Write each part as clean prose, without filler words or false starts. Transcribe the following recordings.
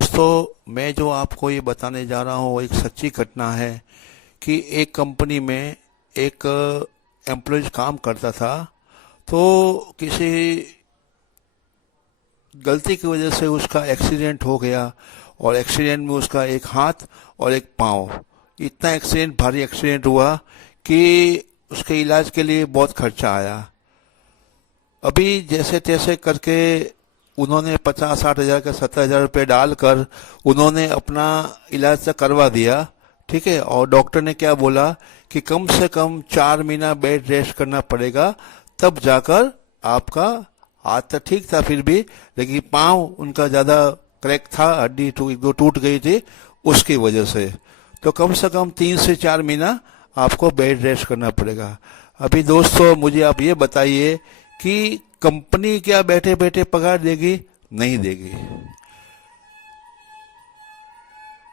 दोस्तों, मैं जो आपको ये बताने जा रहा हूँ वो एक सच्ची घटना है कि एक कंपनी में एक एम्प्लॉय काम करता था। तो किसी गलती की वजह से उसका एक्सीडेंट हो गया और एक्सीडेंट में उसका एक हाथ और एक पाँव, इतना एक्सीडेंट, भारी एक्सीडेंट हुआ कि उसके इलाज के लिए बहुत खर्चा आया। अभी जैसे तैसे करके उन्होंने 50-60 हज़ार का 70 हज़ार रुपये डालकर उन्होंने अपना इलाज तो करवा दिया, ठीक है। और डॉक्टर ने क्या बोला कि कम से कम 4 महीना बेड रेस्ट करना पड़ेगा, तब जाकर आपका हाथ तो ठीक था फिर भी, लेकिन पाँव उनका ज़्यादा क्रैक था, हड्डी दो टूट गई थी उसकी वजह से। तो कम से कम 3 से 4 महीना आपको बेड रेस्ट करना पड़ेगा। अभी दोस्तों, मुझे आप ये बताइए कि कंपनी क्या बैठे बैठे पगार देगी? नहीं देगी।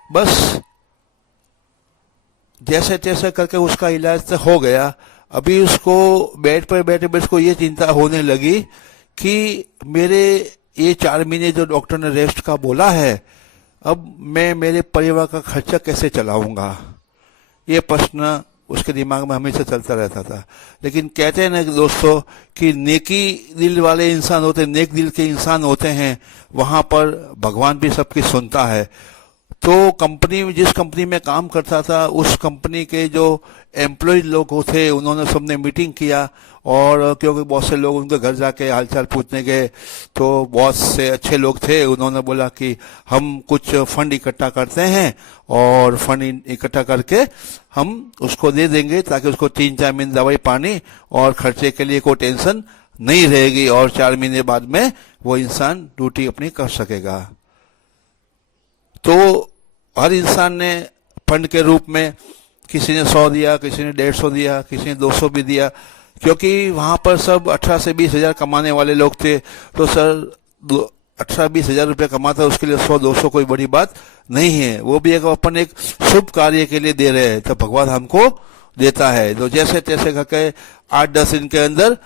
बस जैसे तैसे करके उसका इलाज तो हो गया। अभी उसको बेड पर बैठे बैठे उसको ये चिंता होने लगी कि मेरे ये 4 महीने जो डॉक्टर ने रेस्ट का बोला है, अब मैं मेरे परिवार का खर्चा कैसे चलाऊंगा? ये प्रश्न उसके दिमाग में हमेशा चलता रहता था। लेकिन कहते हैं ना दोस्तों कि नेकी दिल वाले इंसान होते हैं, नेक दिल के इंसान होते हैं, वहां पर भगवान भी सबकी सुनता है। तो कंपनी में, जिस कंपनी में काम करता था, उस कंपनी के जो एम्प्लॉय लोग थे, उन्होंने सबने मीटिंग किया और क्योंकि बहुत से लोग उनके घर जाके हालचाल पूछने गए, तो बहुत से अच्छे लोग थे, उन्होंने बोला कि हम कुछ फंड इकट्ठा करते हैं और फंड इकट्ठा करके हम उसको दे देंगे ताकि उसको 3-4 महीने दवाई पानी और खर्चे के लिए कोई टेंशन नहीं रहेगी और 4 महीने बाद में वो इंसान ड्यूटी अपनी कर सकेगा। तो हर इंसान ने फंड के रूप में, किसी ने 100 दिया, किसी ने 150 दिया, किसी ने 200 भी दिया, क्योंकि वहां पर सब 18 से 20 हज़ार कमाने वाले लोग थे। तो सर 18-20 हज़ार रुपये कमाता है, उसके लिए 100-200 कोई बड़ी बात नहीं है। वो भी अपन एक शुभ कार्य के लिए दे रहे हैं, तो भगवान हमको देता है। तो जैसे तैसे करके 8-10 दिन के अंदर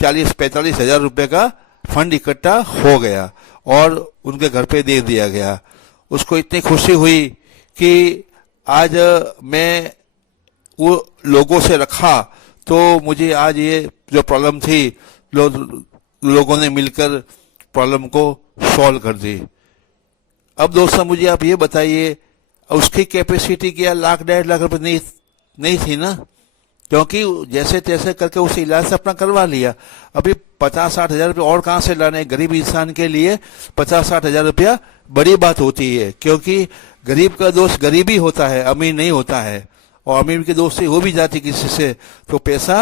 40-45 हज़ार रुपये का फंड इकट्ठा हो गया और उनके घर पे दे दिया गया। उसको इतनी खुशी हुई कि आज मैं वो लोगों से रखा तो मुझे आज ये जो प्रॉब्लम थी, लोगों ने मिलकर प्रॉब्लम को सॉल्व कर दी। अब दोस्तों, मुझे आप ये बताइए, उसकी कैपेसिटी क्या 1-1.5 लाख रुपए नहीं थी ना, क्योंकि जैसे तैसे करके उस इलाज से अपना करवा लिया। अभी 50-60 हज़ार रुपये और कहाँ से लाने? गरीब इंसान के लिए 50-60 हज़ार रुपया बड़ी बात होती है, क्योंकि गरीब का दोस्त गरीब ही होता है, अमीर नहीं होता है। और अमीर की दोस्ती हो भी जाती किसी से तो पैसा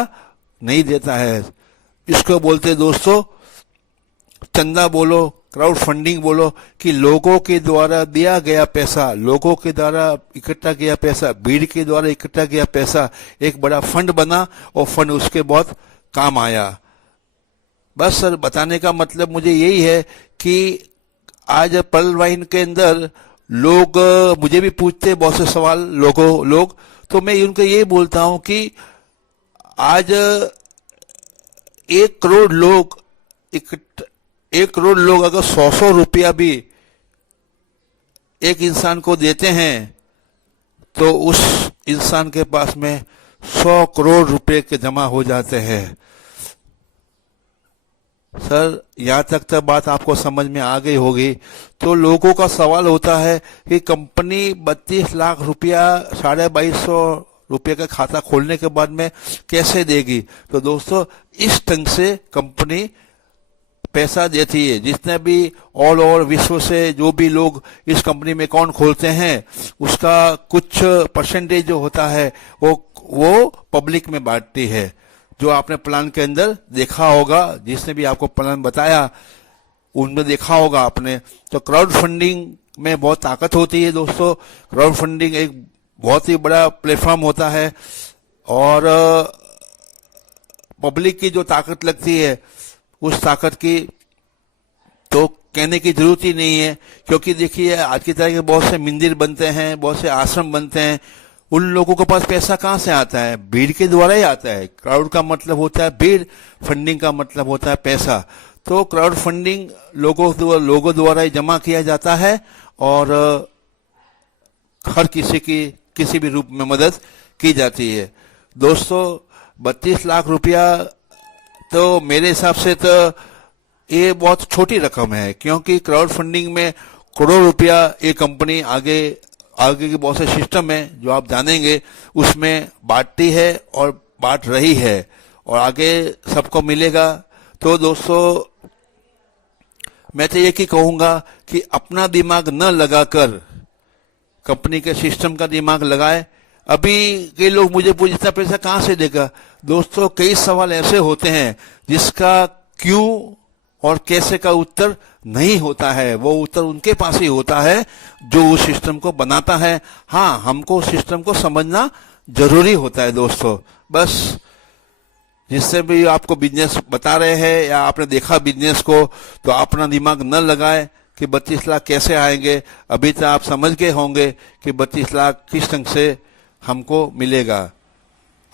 नहीं देता है। इसको बोलते दोस्तों चंदा बोलो, क्राउड फंडिंग बोलो, कि लोगों के द्वारा दिया गया पैसा, लोगों के द्वारा इकट्ठा किया पैसा, भीड़ के द्वारा इकट्ठा किया पैसा एक बड़ा फंड बना और फंड उसके बहुत काम आया। बस सर, बताने का मतलब मुझे यही है कि आज पर्ल वाइन के अंदर लोग मुझे भी पूछते बहुत से सवाल लोग, तो मैं उनको ये बोलता हूं कि आज 1 करोड़ लोग 1 करोड़ लोग अगर 100 रुपया भी एक इंसान को देते हैं तो उस इंसान के पास में 100 करोड़ रुपए के जमा हो जाते हैं। सर, यहाँ तक तो बात आपको समझ में आ गई होगी। तो लोगों का सवाल होता है कि कंपनी 32 लाख रुपया 2250 रुपये का खाता खोलने के बाद में कैसे देगी? तो दोस्तों, इस ढंग से कंपनी पैसा देती है। जितने भी ऑल ओवर विश्व से जो भी लोग इस कंपनी में अकाउंट खोलते हैं, उसका कुछ परसेंटेज जो होता है वो पब्लिक में बांटती है। जो आपने प्लान के अंदर देखा होगा, जिसने भी आपको प्लान बताया उनमें देखा होगा आपने। तो क्राउड फंडिंग में बहुत ताकत होती है दोस्तों। क्राउड फंडिंग एक बहुत ही बड़ा प्लेटफॉर्म होता है और पब्लिक की जो ताकत लगती है, उस ताकत की तो कहने की जरूरत ही नहीं है। क्योंकि देखिए, आज की तरह के बहुत से मंदिर बनते हैं, बहुत से आश्रम बनते हैं, उन लोगों के पास पैसा कहाँ से आता है? भीड़ के द्वारा ही आता है। क्राउड का मतलब होता है भीड़, फंडिंग का मतलब होता है पैसा। तो क्राउड फंडिंग लोगों द्वारा ही जमा किया जाता है और हर किसी की किसी भी रूप में मदद की जाती है। दोस्तों 32 लाख रुपया तो मेरे हिसाब से तो ये बहुत छोटी रकम है, क्योंकि क्राउड फंडिंग में करोड़ रुपया ये कंपनी आगे के बहुत से सिस्टम है जो आप जानेंगे, उसमें बांटती है और बांट रही है और आगे सबको मिलेगा। तो दोस्तों मैं तो ये कहूंगा कि अपना दिमाग न लगाकर कंपनी के सिस्टम का दिमाग लगाए। अभी कई लोग मुझे पूछते इतना पैसा कहाँ से देगा? दोस्तों कई सवाल ऐसे होते हैं जिसका क्यों और कैसे का उत्तर नहीं होता है, वो उत्तर उनके पास ही होता है जो उस सिस्टम को बनाता है। हाँ, हमको उस सिस्टम को समझना जरूरी होता है दोस्तों। बस जिससे भी आपको बिजनेस बता रहे हैं या आपने देखा बिजनेस को, तो अपना दिमाग न लगाए कि 32 लाख कैसे आएंगे। अभी तो आप समझ गए होंगे कि 32 लाख किस ढंग से हमको मिलेगा।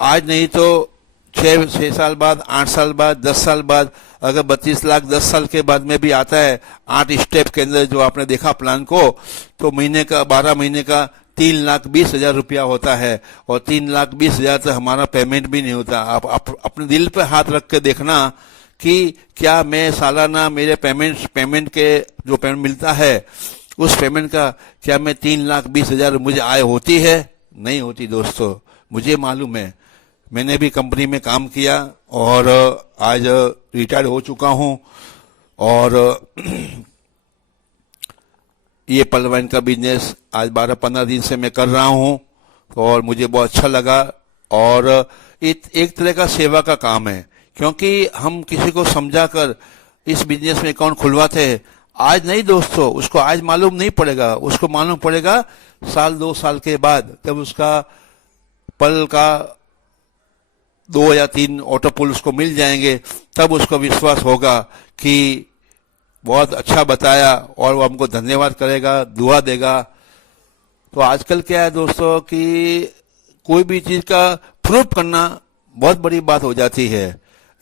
आज नहीं तो 6 साल बाद, 8 साल बाद, 10 साल बाद, अगर 32 लाख 10 साल के बाद में भी आता है 8 स्टेप के अंदर जो आपने देखा प्लान को, तो महीने का 12 महीने का 3,20,000 रुपया होता है। और 3,20,000 तो हमारा पेमेंट भी नहीं होता। आप अपने दिल पे हाथ रख के देखना कि क्या मैं सालाना मेरे पेमेंट के जो पेमेंट मिलता है उस पेमेंट का क्या मैं 3,20,000 मुझे आय होती है? नहीं होती दोस्तों। मुझे मालूम है, मैंने भी कंपनी में काम किया और आज रिटायर्ड हो चुका हूं और ये पल वाइन का बिजनेस आज 12-15 दिन से मैं कर रहा हूं और मुझे बहुत अच्छा लगा। और एक तरह का सेवा का काम है, क्योंकि हम किसी को समझाकर इस बिजनेस में अकाउंट खुलवाते हैं। आज नहीं दोस्तों, उसको आज मालूम नहीं पड़ेगा, उसको मालूम पड़ेगा 1-2 साल के बाद, जब उसका पल का 2 या 3 ऑटो पुल उसको मिल जाएंगे, तब उसको विश्वास होगा कि बहुत अच्छा बताया और वो हमको धन्यवाद करेगा, दुआ देगा। तो आजकल क्या है दोस्तों कि कोई भी चीज का प्रूफ करना बहुत बड़ी बात हो जाती है।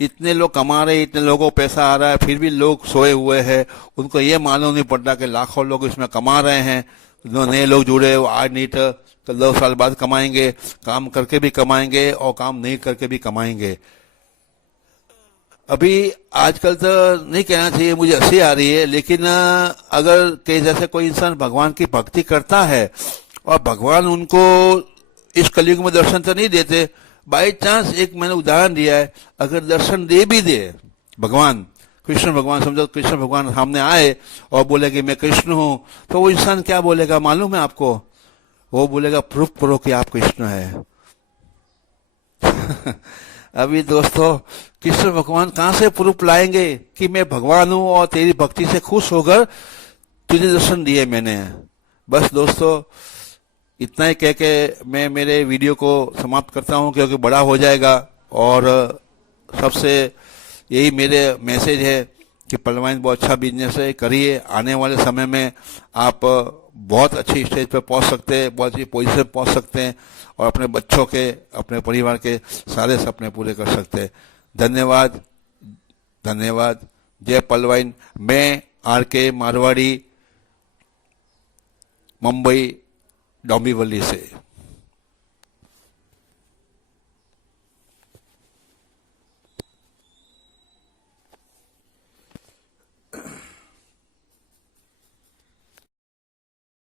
इतने लोग कमा रहे, इतने लोगों को पैसा आ रहा है, फिर भी लोग सोए हुए हैं। उनको ये मालूम नहीं पड़ता कि लाखों लोग इसमें कमा रहे हैं। जो नए लोग जुड़े वो आज नहीं तो 2 साल बाद कमाएंगे, काम करके भी कमाएंगे और काम नहीं करके भी कमाएंगे। अभी आजकल तो नहीं कहना चाहिए, मुझे हंसी आ रही है, लेकिन अगर कहीं जैसे कोई इंसान भगवान की भक्ति करता है और भगवान उनको इस कलयुग में दर्शन तो नहीं देते, बाई चांस एक मैंने उदाहरण दिया है, अगर दर्शन दे भी दे भगवान, कृष्ण भगवान, समझो कृष्ण भगवान सामने आए और बोले कि मैं कृष्ण हूं, तो वो इंसान क्या बोलेगा मालूम है आपको? वो बोलेगा प्रूफ करो कि आप कृष्ण है। अभी दोस्तों कृष्ण भगवान कहां से प्रूफ लाएंगे कि मैं भगवान हूं और तेरी भक्ति से खुश होकर तुझे दर्शन दिए मैंने। बस दोस्तों इतना ही कह के मैं मेरे वीडियो को समाप्त करता हूं, क्योंकि बड़ा हो जाएगा। और सबसे यही मेरे मैसेज है कि पलवाइन बहुत अच्छा बिजनेस है, करिए। आने वाले समय में आप बहुत अच्छी स्टेज पर पहुंच सकते हैं, बहुत अच्छी पोजीशन पर पहुंच सकते हैं और अपने बच्चों के, अपने परिवार के सारे सपने पूरे कर सकते हैं। धन्यवाद, धन्यवाद। जय पलवाइन। मैं RK मारवाड़ी, मुंबई डोंबिवली से।